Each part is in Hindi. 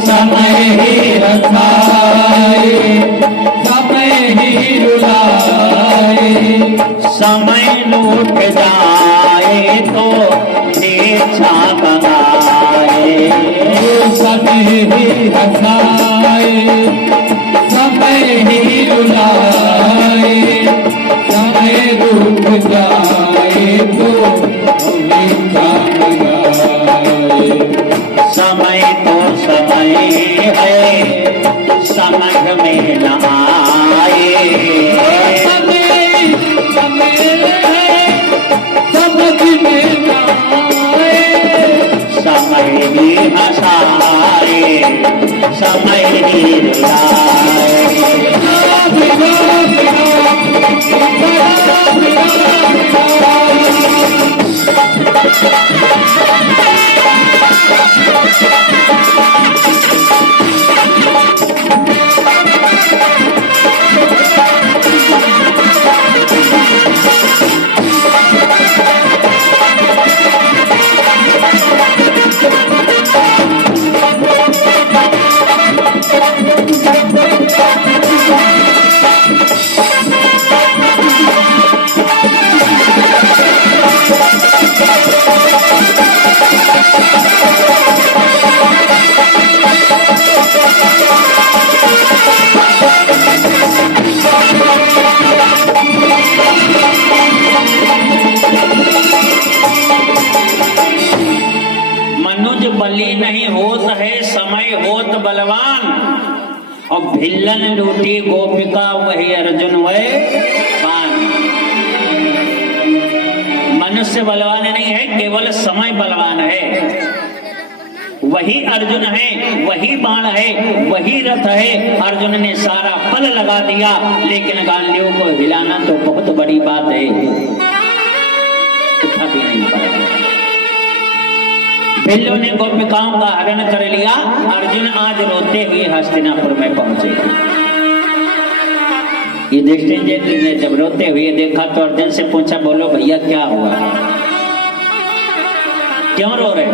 समय ही रखाए, समय ही रुलाए। समय लूट जाए तो भिक्षा बनाए। समय ही रखाए, समय ही रुलाए। समय रुक जाए तो भिक्षा बनाए। समय तो समय है, समझ में न आए। समय समय है, समझ में न आए। समय ही हंसाए, समय ही रुलाए। मनुज बली नहीं होत है, समय होत बलवान। और भिल्लन लूटी गोपिका वही अर्जुन वह बान। मनुष्य बलवान नहीं है, केवल समय बलवान है। वही अर्जुन है, वही बाण है, वही रथ है। अर्जुन ने सारा बल लगा दिया, लेकिन गांडीव को हिलाना तो बहुत बड़ी बात है, उठा भी नहीं पाया। भिल्लों ने गोपिकाओं का हरण कर लिया। अर्जुन आज रोते हुए हस्तिनापुर में पहुंचे। युधिष्ठिर जी ने जब रोते हुए देखा तो अर्जुन से पूछा, बोलो भैया क्या हुआ, क्यों रो रहे हो?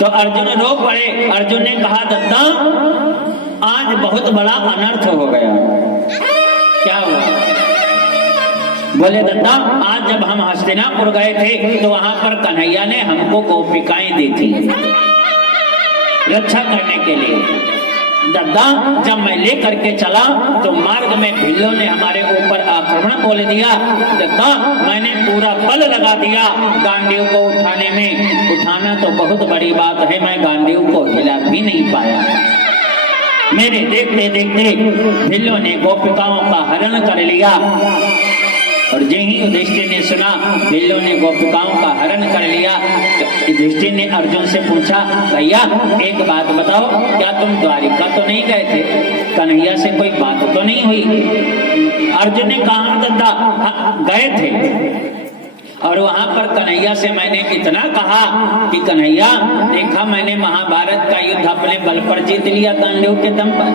तो अर्जुन रो पड़े। अर्जुन ने कहा, दत्ता आज बहुत बड़ा अनर्थ हो गया। क्या हुआ? बोले, दत्ता आज जब हम हस्तिनापुर गए थे तो वहां पर कन्हैया ने हमको गोपिकाएं दी थी रक्षा करने के लिए। दत्ता जब मैं लेकर के चला तो मार्ग में भिल्लों ने हमारे ऊपर आक्रमण बोल दिया। दत्ता मैंने पूरा बल लगा दिया गांडीव को उठाने में। उठाना तो बहुत बड़ी बात है, मैं गांडीव को हिला भी नहीं पाया। मेरे देखते देखते भिल्लों ने गोपिकाओं का हरण कर लिया। और जय ही युधिष्ठिर ने सुना भिल्लों ने गोपिकाओं का हरण कर लिया, तो युधिष्ठिर ने अर्जुन से पूछा, भैया एक बात बताओ, क्या तुम द्वारिका तो नहीं गए थे? कन्हैया से कोई बात तो नहीं हुई? अर्जुन ने कहा, दत्ता गए थे और वहां पर कन्हैया से मैंने इतना कहा कि कन्हैया देखा मैंने महाभारत का युद्ध अपने बल पर जीत लिया गांडीव के दम पर।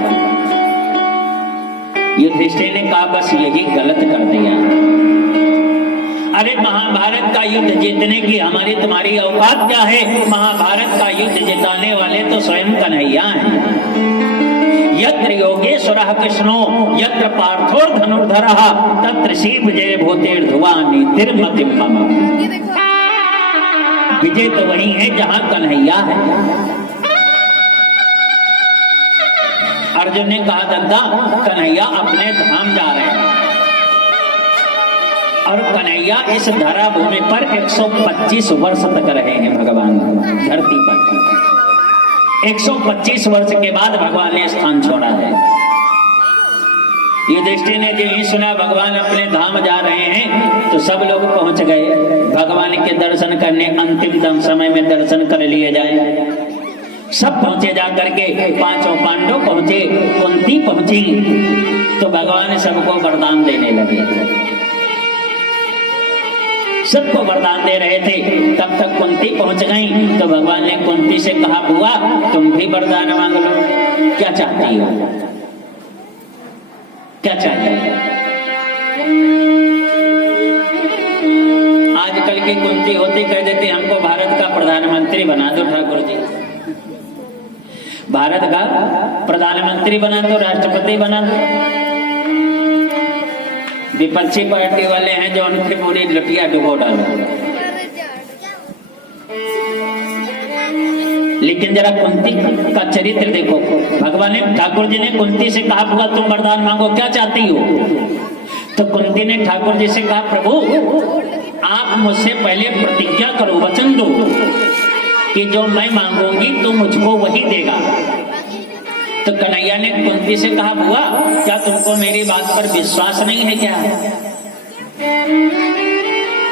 युधिष्ठिर ने कहा, बस यही गलत कर दिया। अरे महाभारत का युद्ध जीतने की हमारी तुम्हारी औकात क्या है? महाभारत का युद्ध जिताने वाले तो स्वयं कन्हैया हैं। यत्र योगेश्वरः कृष्णो यत्र पार्थो धनुर्धरः तत्र श्री विजय भूतेर्ध्रुवा नीतिर्मतिं मम। विजय तो वही है जहां कन्हैया है। अर्जुन ने कहा, दत्ता कन्हैया अपने धाम जा रहे हैं और कन्हैया इस धरा भूमि पर 125 वर्ष तक रहे हैं भगवान धरती पर। 125 वर्ष के बाद भगवान ने स्थान छोड़ा है। युधिष्ठिर ने जो ही सुना भगवान अपने धाम जा रहे हैं तो सब लोग पहुंच गए भगवान के दर्शन करने। अंतिम दम समय में दर्शन कर लिए जाए। सब पहुंचे जा करके, पांचों पांडव पहुंचे, कुंती पहुंची, तो भगवान सबको वरदान देने लगे। सबको वरदान दे रहे थे। तब तक कुंती पहुंच गई तो भगवान ने कुंती से कहा, बुआ तुम भी वरदान मांग लो, क्या चाहती हो, क्या चाहिए? आजकल की कुंती होती कह देती हमको भारत का प्रधानमंत्री बना दो ठाकुर जी। भारत का प्रधानमंत्री बना दो, राष्ट्रपति बना दो। विपक्षी पार्टी वाले हैं जो उनकी पूरी लुटिया डुबो डालो। लेकिन जरा कुंती का चरित्र देखो। भगवान ने, ठाकुर जी ने कुंती से कहा, बुआ तुम वरदान मांगो, क्या चाहती हो? तो कुंती ने ठाकुर जी से कहा, प्रभु आप मुझसे पहले प्रतिज्ञा करो, वचन दो कि जो मैं मांगूंगी तो मुझको वही देगा। तो कन्हैया ने कुंती से कहा, बुआ क्या तुमको मेरी बात पर विश्वास नहीं है क्या?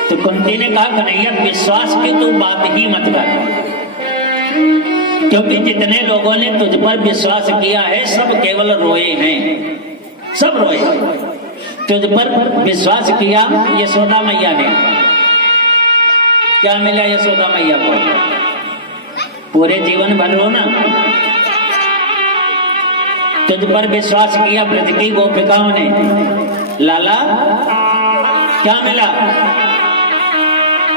तो कुंती ने कहा, कन्हैया विश्वास की तू बात ही मत कर, क्योंकि जितने लोगों ने तुझ पर विश्वास किया है सब केवल रोए हैं, सब रोए। तुझ पर विश्वास किया यशोदा मैया ने, क्या मिला यशोदा मैया को? पूरे जीवन भर रोना। तुझ पर विश्वास किया ब्रज की गोपिकाओं ने, लाला क्या मिला?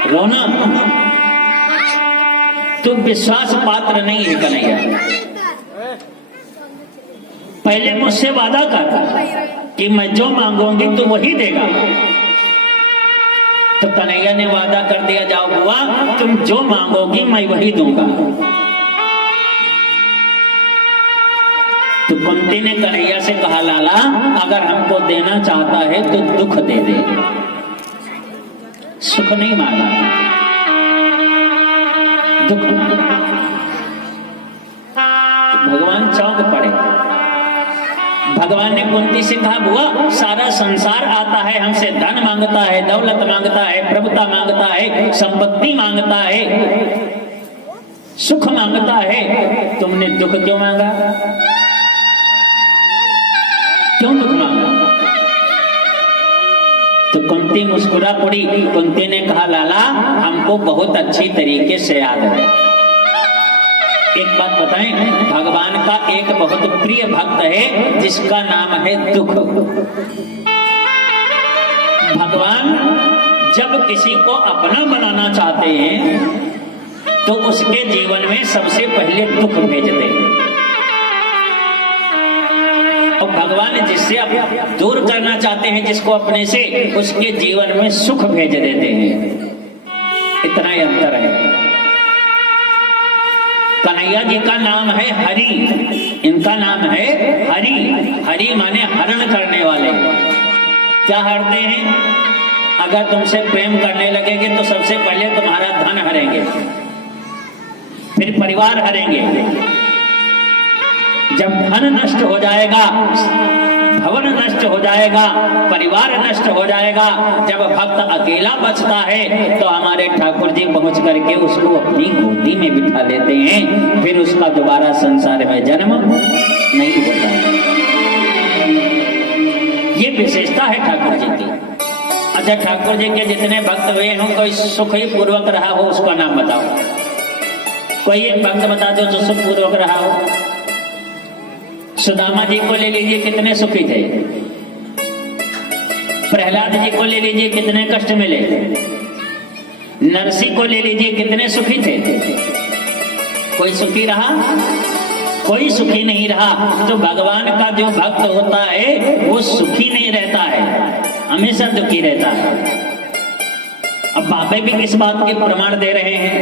रोना। तू विश्वास पात्र नहीं है कन्हैया, पहले मुझसे वादा कर कि मैं जो मांगूंगी तो वही देगा। तो कन्हैया ने वादा कर दिया, जाओ बुआ तुम जो मांगोगी मैं वही दूंगा। तो कुंती ने कन्हैया से कहा, लाला अगर हमको देना चाहता है तो दुख दे दे, सुख नहीं मांगा, दुख। भगवान चौंक पड़े। भगवान ने कुंती से कहा, बुआ सारा संसार आता है हमसे, धन मांगता है, दौलत मांगता है, प्रभुता मांगता है, संपत्ति मांगता है, सुख मांगता है, तुमने दुख क्यों मांगा? क्यों दुख मांगा? तो कुंती मुस्कुरा पड़ी। कुंती ने कहा, लाला हमको बहुत अच्छी तरीके से याद है। एक बात बताएं, भगवान का एक बहुत प्रिय भक्त है जिसका नाम है दुख। भगवान जब किसी को अपना बनाना चाहते हैं तो उसके जीवन में सबसे पहले दुख भेजते हैं, और भगवान जिससे दूर करना चाहते हैं जिसको अपने से, उसके जीवन में सुख भेज देते हैं। इतना ही अंतर है। कन्हैया जी का नाम है हरि, इनका नाम है हरि। हरि माने हरण करने वाले। क्या हरते हैं? अगर तुमसे प्रेम करने लगेंगे तो सबसे पहले तुम्हारा धन हरेंगे, फिर परिवार हरेंगे। जब धन नष्ट हो जाएगा, भवन नष्ट हो जाएगा, परिवार नष्ट हो जाएगा, जब भक्त अकेला बचता है तो हमारे ठाकुर जी पहुंच करके उसको अपनी गोदी में बिठा लेते हैं, फिर उसका दोबारा संसार में जन्म नहीं होता। ये विशेषता है ठाकुर जी की। अच्छा, ठाकुर जी के जितने भक्त हुए हों, कोई सुख ही पूर्वक रहा हो उसका नाम बताओ। कोई एक भक्त बता दो जो सुख पूर्वक रहा हो। सुदामा जी को ले लीजिए, कितने सुखी थे। प्रहलाद जी को ले लीजिए, कितने कष्ट मिले। नरसिंह को ले लीजिए, कितने सुखी थे। कोई सुखी रहा? कोई सुखी नहीं रहा। तो भगवान का जो भक्त होता है वो सुखी नहीं रहता है, हमेशा दुखी रहता है। अब बाबे भी किस बात के प्रमाण दे रहे हैं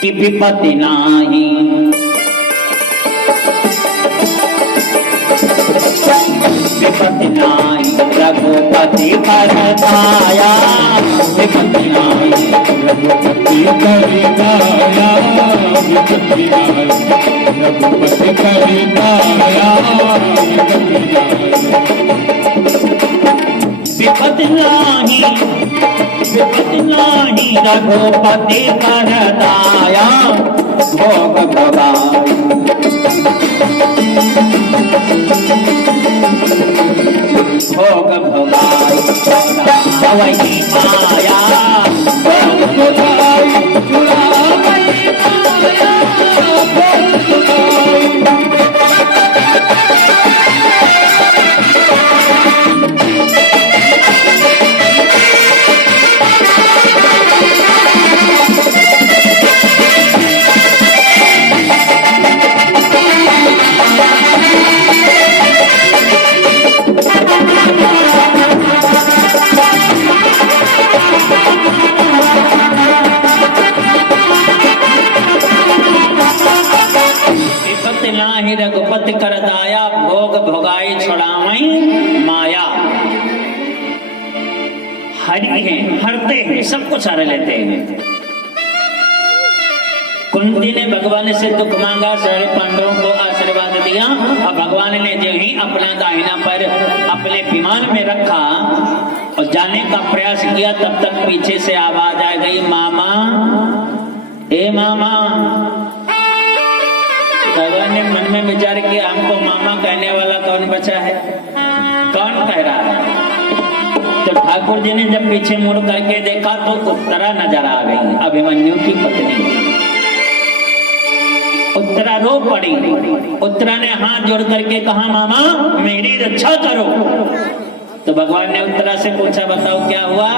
कि विपत्ति नाही, विपत्ति नाही रघुपति पर छाया, विपत्ति नाही रघुपति पर छाया, विपत्ति नाही रघुपति पर छाया, विपत्ति नाही, विपत्ति नाही रघुपति पर छाया, भोग भगाई भोग भगाई वही माया, भोग भगाई वही माया, भोग भगाई। नाही रघुपति कर दाया, भोग भोगाई छुड़ावई माया। हरि हैं, हरते हैं, सब कुछ हर लेते हैं। कुंती ने भगवान से दुख मांगा, सारे पांडवों को आशीर्वाद दिया और भगवान ने जो ही अपना दाहिना पैर अपने विमान में रखा और जाने का प्रयास किया, तब तक पीछे से आवाज आ गई, मामा, ए मामा। भगवान ने मन में विचार किया, हमको मामा कहने वाला कौन बचा है, कौन कह रहा है। तो ठाकुर जी ने जब पीछे मुड़ करके देखा तो उत्तरा नजर आ गई, अभिमन्यु की पत्नी। उत्तरा रो पड़ी। उत्तरा ने हाथ जोड़ करके कहा, मामा मेरी रक्षा करो। तो भगवान ने उत्तरा से पूछा, बताओ क्या हुआ।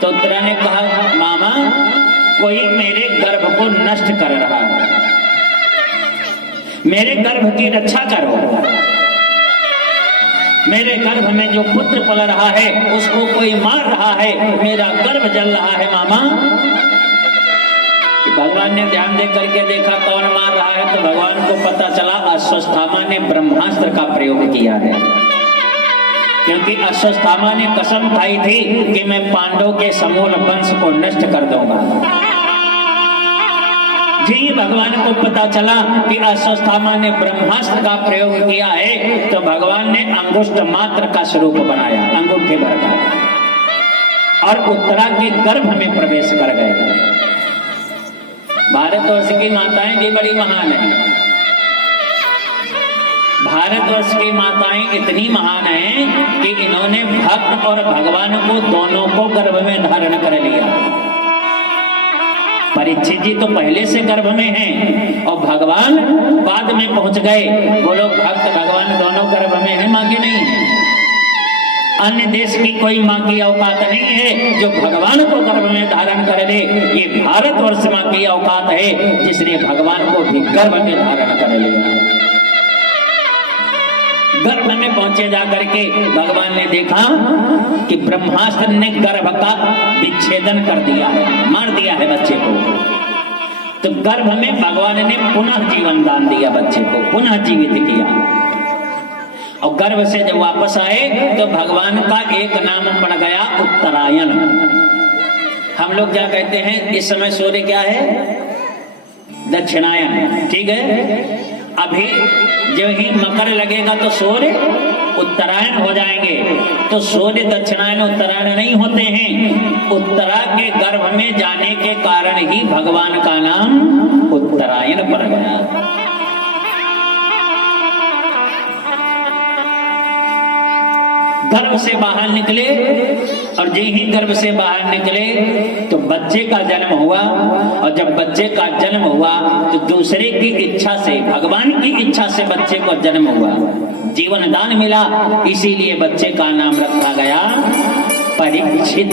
तो उत्तरा ने कहा, मामा कोई मेरे गर्भ को नष्ट कर रहा है, मेरे गर्भ की रक्षा करो। मेरे गर्भ में जो पुत्र पल रहा है उसको कोई मार रहा है, मेरा गर्भ जल रहा है मामा। भगवान ने ध्यान दे करके देखा कौन मार रहा है, तो भगवान को पता चला अश्वत्थामा ने ब्रह्मास्त्र का प्रयोग किया है। क्योंकि अश्वत्थामा ने कसम खाई थी कि मैं पांडवों के समूल वंश को नष्ट कर दूंगा। जी भगवान को पता चला कि अश्वत्थामा ने ब्रह्मास्त्र का प्रयोग किया है, तो भगवान ने अंगुष्ठ मात्र का स्वरूप बनाया, अंगूठे भर का, और उत्तरा के गर्भ में प्रवेश कर गए। भारतवर्ष की माताएं भी बड़ी महान है। भारतवर्ष की माताएं इतनी महान हैं कि इन्होंने भक्त और भगवान को दोनों को गर्भ में धारण कर लिया। परीक्षित जी तो पहले से गर्भ में हैं और भगवान बाद में पहुंच गए। वो लोग भक्त भगवान दोनों गर्भ में हैं, मां के नहीं है। अन्य देश की कोई मां की औकात नहीं है जो भगवान को गर्भ में धारण कर ले। ये भारतवर्ष मां की औकात है जिसने भगवान को भी गर्भ में धारण कर लिया। गर्भ में पहुंचे जाकर के भगवान ने देखा कि ब्रह्मास्त्र ने गर्भ का विच्छेदन कर दिया है, मार दिया है बच्चे को। तो गर्भ में भगवान ने पुनः जीवन दान दिया, बच्चे को पुनः जीवित किया। और गर्भ से जब वापस आए तो भगवान का एक नाम पड़ गया उत्तरायण। हम लोग क्या कहते हैं इस समय सूर्य क्या है, दक्षिणायन, ठीक है। अभी जो ही मकर लगेगा तो सूर्य उत्तरायण हो जाएंगे। तो सूर्य दक्षिणायन उत्तरायण नहीं होते हैं। उत्तरा के गर्भ में जाने के कारण ही भगवान का नाम उत्तरायण पड़ गया। गर्भ से बाहर निकले और जो ही गर्भ से बाहर निकले तो बच्चे का जन्म हुआ। और जब बच्चे का जन्म हुआ तो दूसरे की इच्छा से, भगवान की इच्छा से बच्चे को जन्म हुआ, जीवन दान मिला। इसीलिए बच्चे का नाम रखा गया परीक्षित।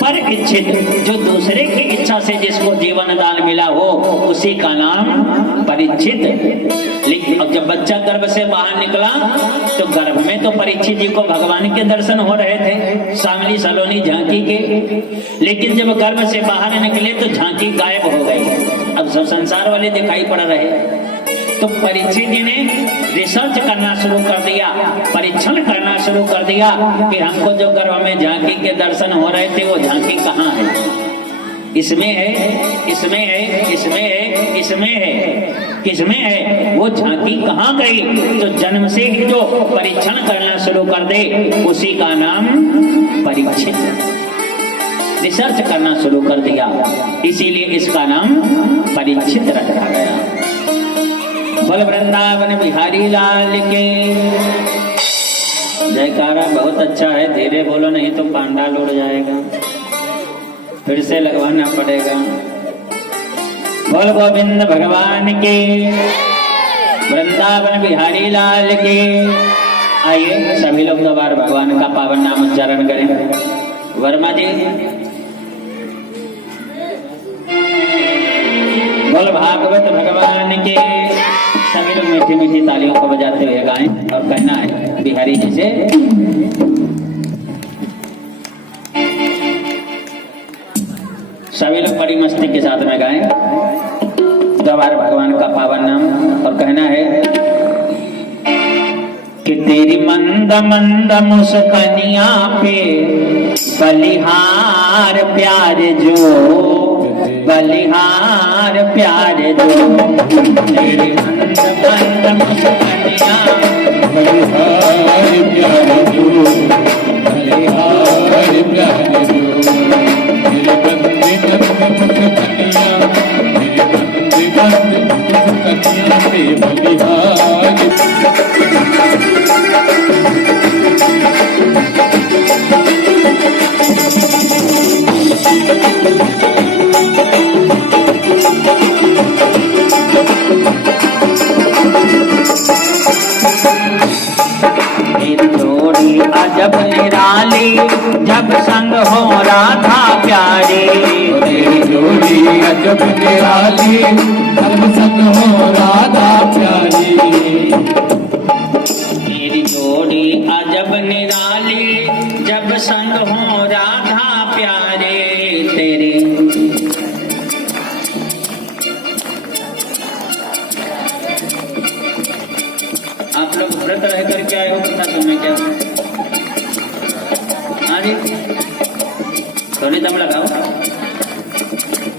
परीक्षित जो दूसरे की इच्छा से जिसको जीवन दान मिला हो उसी का नाम परीक्षित। लेकिन अब जब बच्चा गर्भ से बाहर निकला तो गर्भ में तो परीक्षित जी को भगवान के दर्शन हो रहे थे, सामनी सलोनी झांकी के। लेकिन जब गर्भ से बाहर निकले तो झांकी गायब हो गई। अब सब संसार वाले दिखाई पड़ रहे। तो परीक्षित जी ने रिसर्च करना शुरू कर दिया, परीक्षण करना शुरू कर दिया कि हमको जो गर्भ में झांकी के दर्शन हो रहे थे वो झांकी कहाँ है, इसमें है, इसमें है, इसमें है, इसमें है, किसमें है, वो झांकी कहाँ गई। तो जन्म से ही जो परीक्षण करना शुरू कर दे उसी का नाम परीक्षित। रिसर्च करना शुरू कर दिया, इसीलिए इसका नाम परीक्षित रखा गया। बोल वृंदावन बिहारी लाल के जयकारा। बहुत अच्छा है, धीरे बोलो नहीं तो पांडाल उड़ जाएगा, फिर से लगवाना पड़ेगा। बोल गोविंद भगवान के, वृंदावन बिहारी लाल के। आइए सभी लोग दोबारा भगवान का पावन नाम उच्चारण करें। वर्मा जी बोल भागवत भगवान के। सभी लोग मीठी मीठी तालियों को बजाते हुए गाएं और कहना है बिहारी जी से, सभी लोग बड़ी मस्ती के साथ में गाएं। बुधवार भगवान का पावन नाम। और कहना है कि तेरी मंद मंद मुस्कानिया पे बलिहार प्यार जो, बलिहार प्यार जो, तेरी मंद मंद मुस्कानिया बलिहार प्यार जो, बलिहार प्यार जो, मेरे बंदे बंदे मुस्कानिया, मेरे बंदे बंदे मुस्कानिया पे बलिहार। जब निराली जब संग हो राधा प्यारे, तेरी जोड़ी अजब निराली जब संग हो राधा प्यारी। तेरी जोड़ी अजब निराली जब संग हो राधा प्यारे। तेरे आप लोग व्रत रह करके आए हो पता तुम्हें क्या? थोड़ी दम लगाओ।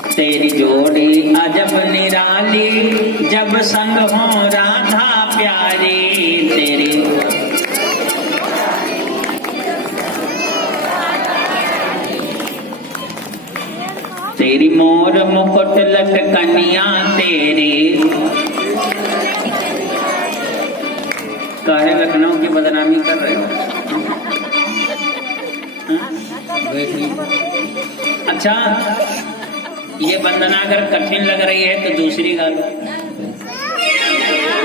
तेरी जोड़ी अजब निराली जब संग हो राधा प्यारी। तेरी तेरी मोर मुकुट लटकनिया तेरी। काहे लखनऊ की बदनामी कर रहे हो? अच्छा, ये वंदना अगर कठिन लग रही है तो दूसरी गाल।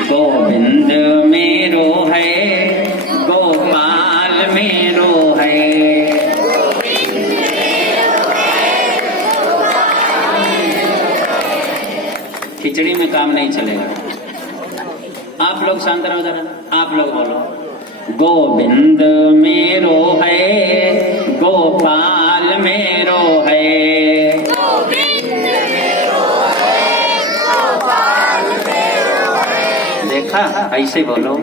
गोविंद मेरो है, गोपाल मेरो है। खिचड़ी में काम नहीं चलेगा। आप लोग शांत रहो जरा, आप लोग बोलो। गोविंद मेरो है, गोपाल मेरो है। देखा, ऐसे बोलो।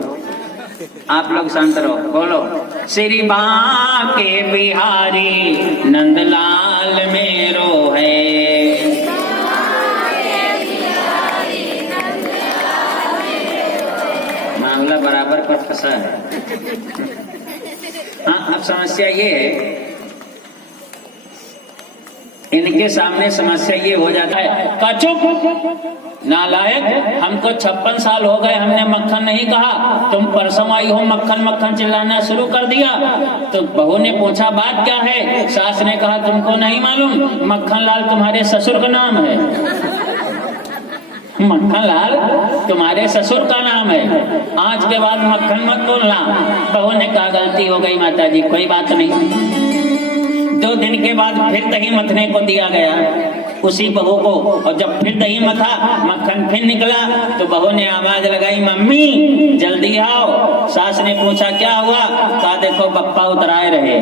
आप लोग शांत रहो, बोलो। श्री बांके बिहारी नंदलाल मेरो है। मामला बराबर पर फंसा है। हाँ, अब समस्या ये है, इनके सामने समस्या ये हो जाता है, चुप नालायक, हमको 56 साल हो गए, हमने मक्खन नहीं कहा, तुम परसों आई हो मक्खन मक्खन चिल्लाना शुरू कर दिया। तो बहू ने पूछा बात क्या है? सास ने कहा तुमको नहीं मालूम, मक्खन लाल तुम्हारे ससुर का नाम है। मक्खन लाल तुम्हारे ससुर का नाम है, आज के बाद मक्खन मत बोलना। बहू ने कहा गलती हो गई माता जी, कोई बात नहीं। 2 दिन के बाद फिर दही मथने को दिया गया उसी बहू को, और जब फिर दही मथा, मक्खन फिर निकला, तो बहू ने आवाज लगाई, मम्मी जल्दी आओ। सास ने पूछा क्या हुआ? कहा देखो बप्पा उतराए रहे।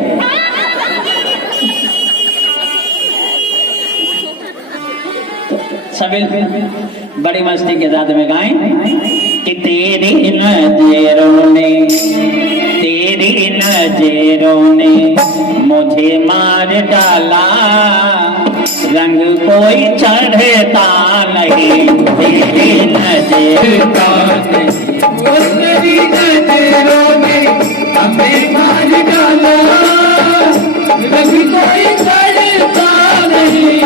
सभी बड़ी मस्ती के साथ में गाएं कि तेरी नजरों ने मुझे मार डाला, रंग कोई चढ़ता नहीं। तेरी नजरों ने हमें मार डाला, रंग कोई चढ़ता नहीं।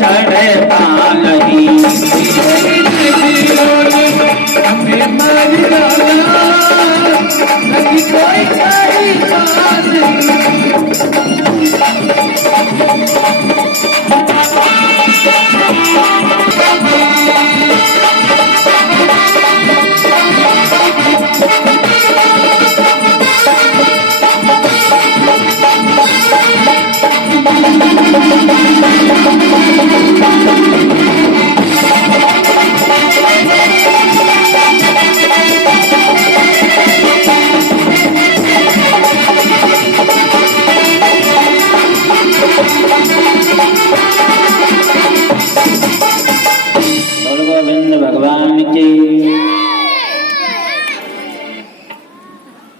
चढ़ता नहीं। हमें मार डाला लगी कोई चढ़ता नहीं। बोल गोविंद भगवान की।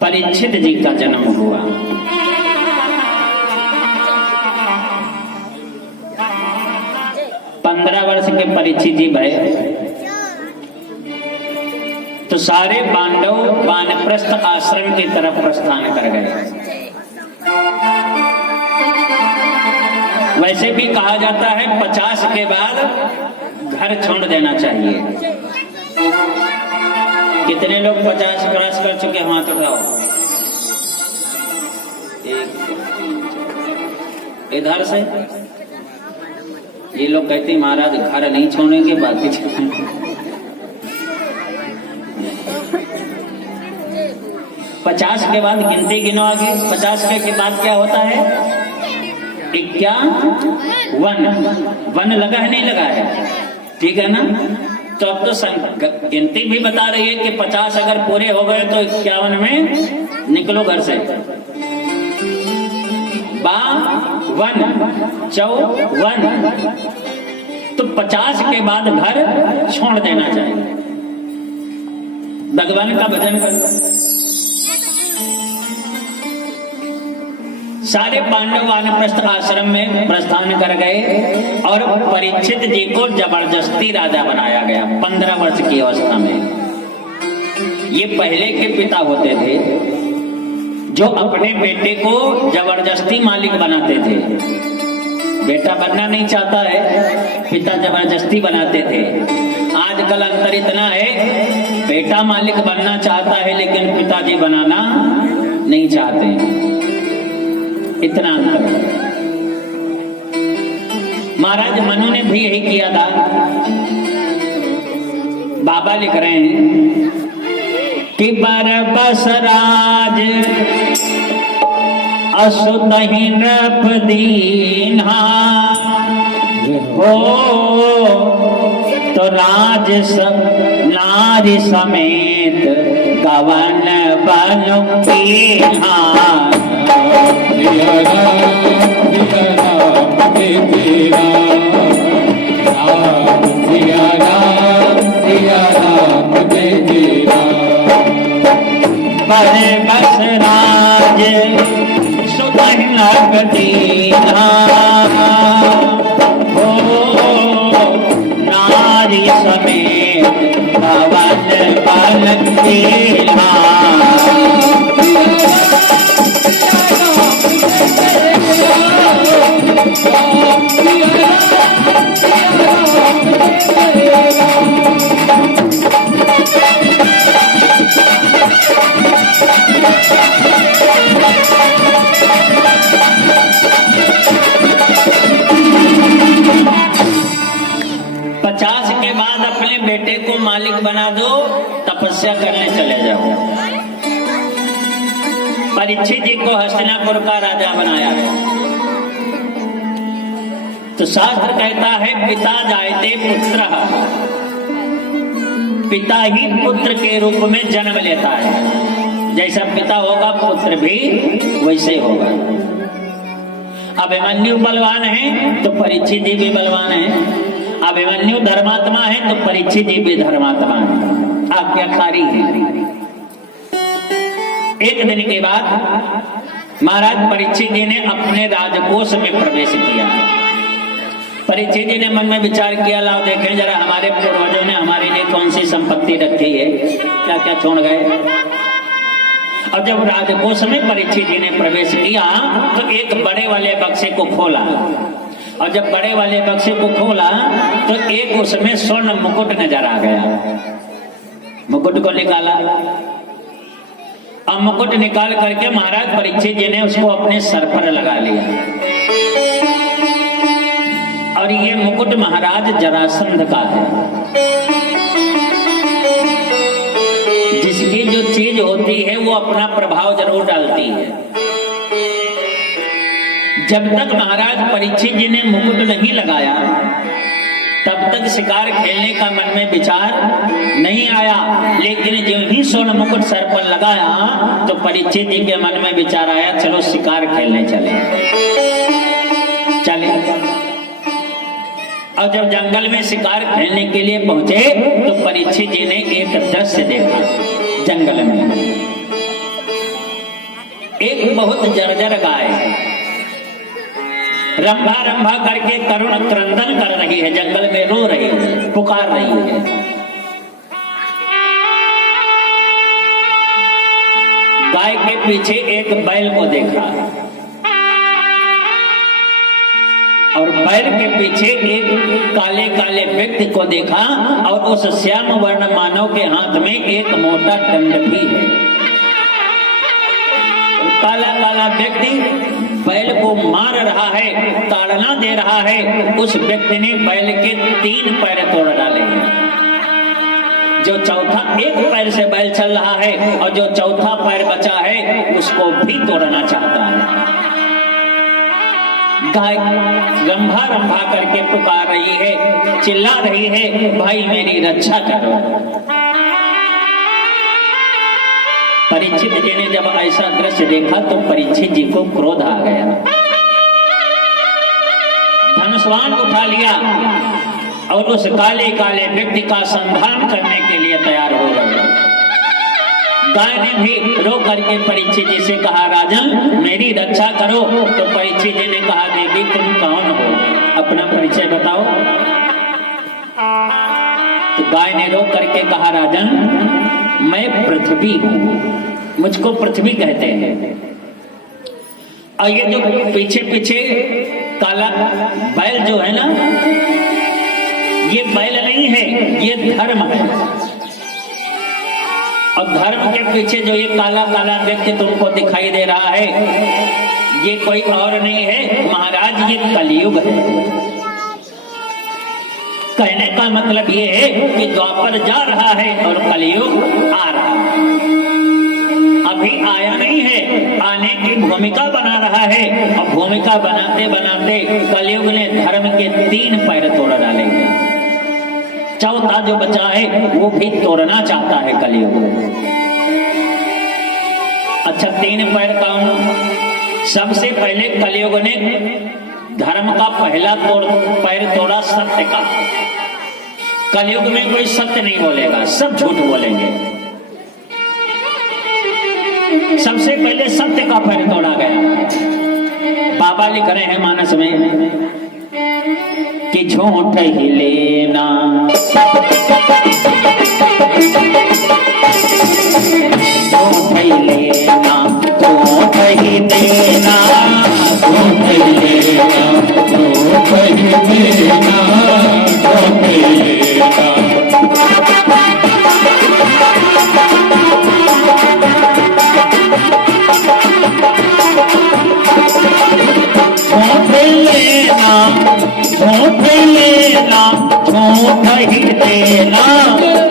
परीक्षित जी का जन्म हुआ। पंद्रह वर्ष के परीक्षित जी भय तो सारे पांडव वानप्रस्थ आश्रम की तरफ प्रस्थान कर गए। वैसे भी कहा जाता है 50 के बाद घर छोड़ देना चाहिए। कितने लोग 50 क्रॉस कर चुके हैं? हाथ उठाओ। इधर से ये लोग कहते हैं महाराज घर नहीं छोड़ेंगे, बाकी 50 के बाद गिनती गिनो आगे। 50 के बाद क्या होता है? 51 वन लगा है नहीं लगा है? ठीक है ना? तो अब तो गिनती भी बता रही है कि 50 अगर पूरे हो गए तो 51 में निकलो घर से। 52 54 तो 50 के बाद घर छोड़ देना चाहिए। भगवान का भजन करो। सारे पांडव वानप्रस्थ आश्रम में प्रस्थान कर गए और परीक्षित जी को जबरदस्ती राजा बनाया गया 15 वर्ष की अवस्था में। ये पहले के पिता होते थे जो अपने बेटे को जबरदस्ती मालिक बनाते थे। बेटा बनना नहीं चाहता है, पिता जबरदस्ती बनाते थे। आजकल अंतर इतना है, बेटा मालिक बनना चाहता है लेकिन पिताजी बनाना नहीं चाहते। इतना अंतर। महाराज मनु ने भी यही किया था। बाबा लिख रहे हैं कि बरबस राज असुतहि नृप दीन्हा हो तो राज नारी समेत गवन बनु कीन्हा। सिया राम तेरा राम सिया राम तेरा। बरबस राज सुतहि नृप दीन्हा हो नारी समेत गवन बनु कीन्हा। बेटे को मालिक बना दो, तपस्या करने चले जाओ। परीक्षित जी को हस्तिनापुर का राजा बनाया गया। तो शास्त्र कहता है पिता जायते पुत्र, पिता ही पुत्र के रूप में जन्म लेता है। जैसा पिता होगा पुत्र भी वैसे होगा। अभिमन्यु बलवान है तो परीक्षित जी भी बलवान है। अभिमन्यु धर्मात्मा है तो परीक्षित जी भी धर्मात्मा है, आज्ञाकारी है। एक दिन के बाद महाराज परीक्षित जी ने अपने राजकोष में प्रवेश किया। परीक्षित जी ने मन में विचार किया, लाओ देखें जरा हमारे पूर्वजों ने हमारे लिए कौन सी संपत्ति रखी है, क्या क्या छोड़ गए। और जब राजकोष में परीक्षित जी ने प्रवेश किया तो एक बड़े वाले बक्से को खोला और जब बड़े वाले बक्से को खोला तो एक उसमें स्वर्ण मुकुट नजर आ गया। मुकुट को निकाला और मुकुट निकाल करके महाराज परीक्षित जी ने उसको अपने सर पर लगा लिया। और ये मुकुट महाराज जरासंध का है, जिसकी जो चीज होती है वो अपना प्रभाव जरूर डालती है। जब तक महाराज परीक्षित जी ने मुकुट नहीं लगाया तब तक शिकार खेलने का मन में विचार नहीं आया, लेकिन जो ही स्वर्ण मुकुट सर पर लगाया तो परीक्षित जी के मन में विचार आया, चलो शिकार खेलने चले। और जब जंगल में शिकार खेलने के लिए पहुंचे तो परीक्षित जी ने एक दृश्य देखा। जंगल में एक बहुत जर्जर गाय रंभा रंभा करके करुण क्रंदन कर रही है, जंगल में रो रही है, पुकार रही है। गाय के पीछे एक बैल को देखा और बैल के पीछे एक काले काले व्यक्ति को देखा और उस श्याम वर्ण मानव के हाथ में एक मोटा दंड भी है। काला काला व्यक्ति बैल को मार रहा है, ताड़ना दे रहा है। उस व्यक्ति ने बैल के 3 पैर तोड़ डाले हैं। जो चौथा, एक पैर से बैल चल रहा है और जो चौथा पैर बचा है उसको भी तोड़ना चाहता है। गाय रंभा रंभा करके पुकार रही है, चिल्ला रही है, भाई मेरी रक्षा करो। परीक्षित जी ने जब ऐसा दृश्य देखा तो परीक्षित जी को क्रोध आ गया। धनुष्वान उठा लिया और उस काले काले व्यक्ति का संधान करने के लिए तैयार हो गए। गाय ने भी रो करके परीक्षित जी से कहा, राजन मेरी रक्षा करो। तो परीक्षित जी ने कहा, देवी तुम कौन हो, अपना परिचय बताओ। तो गाय ने रो करके कहा, राजन मैं पृथ्वी हूं, मुझको पृथ्वी कहते हैं। और ये जो पीछे पीछे काला बैल जो है ना, ये बैल नहीं है, ये धर्म है। और धर्म के पीछे जो ये काला काला व्यक्ति तुमको दिखाई दे रहा है, ये कोई और नहीं है महाराज, ये कलयुग है। कहने का मतलब ये है कि द्वापर जा रहा है और कलयुग आ रहा है। अभी आया नहीं है, आने की भूमिका बना रहा है और भूमिका बनाते बनाते कलयुग ने धर्म के 3 पैर तोड़ डाले हैं। चौथा जो बचा है वो भी तोड़ना चाहता है कलयुग। अच्छा 3 पैर कौन? सबसे पहले कलयुग ने धर्म का पहला पैर तोड़ा सत्य का। कलयुग में कोई सत्य नहीं बोलेगा, सब झूठ बोलेंगे। सबसे पहले सत्य का पैर तोड़ा गया। बाबा लिख रहे हैं मानस में कि झूठ ही लेना, झूठ ही लेना, झूठ ही देना, झूठ ही लेना, झूठ ही देना, झूठ ही लेना। झूठ लेना, झूठ लेना, झूठ ही देना,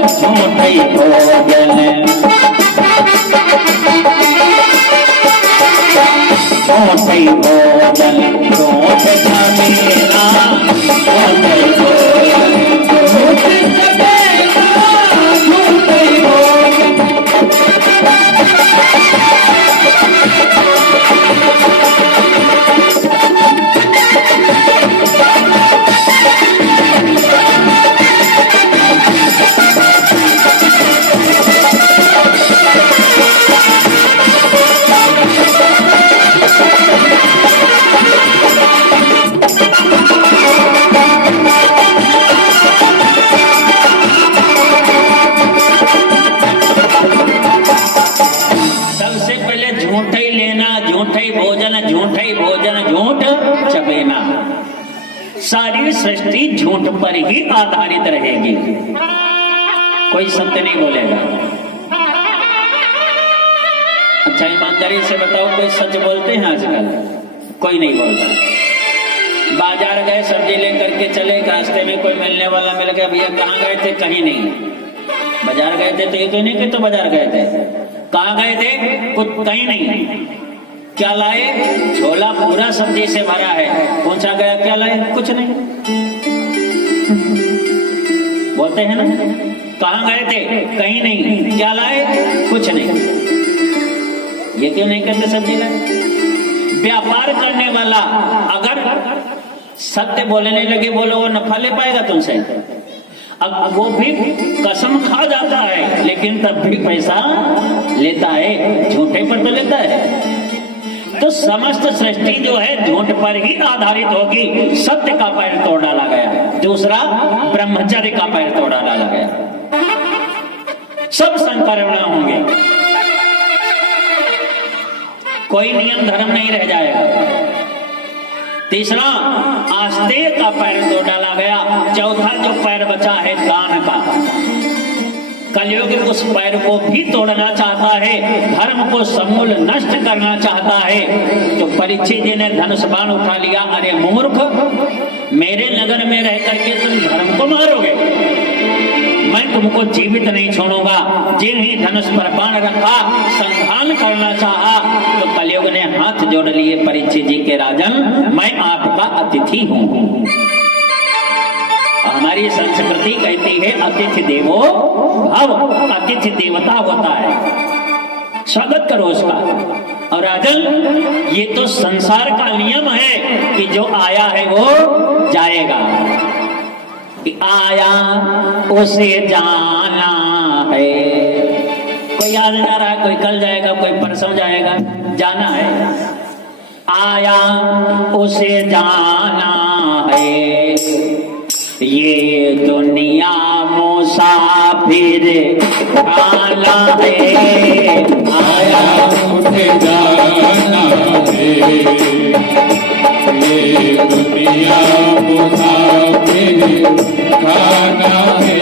झूठ ही भोजन, झूठ ही भोजन, झूठ झमेला, झूठ ही भोजन, झूठ झमेला, झूठ ही भोजन। सारी सृष्टि झूठ पर ही आधारित रहेगी, कोई सत्य नहीं बोलेगा। अच्छा ईमानदारी से बताओ, कोई सच बोलते हैं आजकल? कोई नहीं बोलता। बाजार गए, सब्जी लेकर के चले, रास्ते में कोई मिलने वाला मिल गया, भैया कहाँ गए थे? कहीं नहीं। बाजार गए थे तो ये तो नहीं कि तो बाजार गए थे, कहाँ गए थे? कुछ कहीं नहीं। क्या लाए? झोला पूरा सब्जी से भरा है। पूछा गया क्या लाए? कुछ नहीं। बोलते हैं ना, कहाँ गए थे? कहीं नहीं। क्या लाए? कुछ नहीं। ये क्यों नहीं कहते सब्जी लाए? व्यापार करने वाला अगर सत्य बोलने लगे, बोलो वो नफा ले पाएगा तुमसे? अब वो भी कसम खा जाता है, लेकिन तब भी पैसा लेता है, झूठे पर तो लेता है। तो समस्त सृष्टि जो है झूठ पर ही आधारित होगी। सत्य का पैर तोड़ डाला गया, दूसरा ब्रह्मचर्य का पैर तोड़ डाला गया। सब संकरण होंगे, कोई नियम धर्म नहीं रह जाएगा। तीसरा आस्तेय का पैर तोड़ डाला गया। चौथा जो पैर बचा है दान का, कलयुग उस पैर को भी तोड़ना चाहता है, धर्म को समूल नष्ट करना चाहता है। तो परीक्षित जी ने धनुष बाण उठा लिया। अरे मूर्ख, मेरे नगर में रह करके तुम धर्म को मारोगे, मैं तुमको जीवित नहीं छोड़ूंगा। जिन ही धनुष पर बाण रखा, संधान करना चाहा, तो कलयुग ने हाथ जोड़ लिए, परीक्षित जी के राजन, मैं आपका अतिथि हूँ। हमारी संस्कृति कहती है अतिथि देवो भव, अतिथि देवता होता है, स्वागत करो उसका। और राजन, ये तो संसार का नियम है कि जो आया है वो जाएगा, कि आया उसे जाना है। कोई आज जा रहा है, कोई कल जाएगा, कोई परसों जाएगा, जाना है। आया उसे जाना है, ये दुनिया मुसाफिर खाना है। आया उठे जाना है, ये दुनिया मुसाफिर खाना है।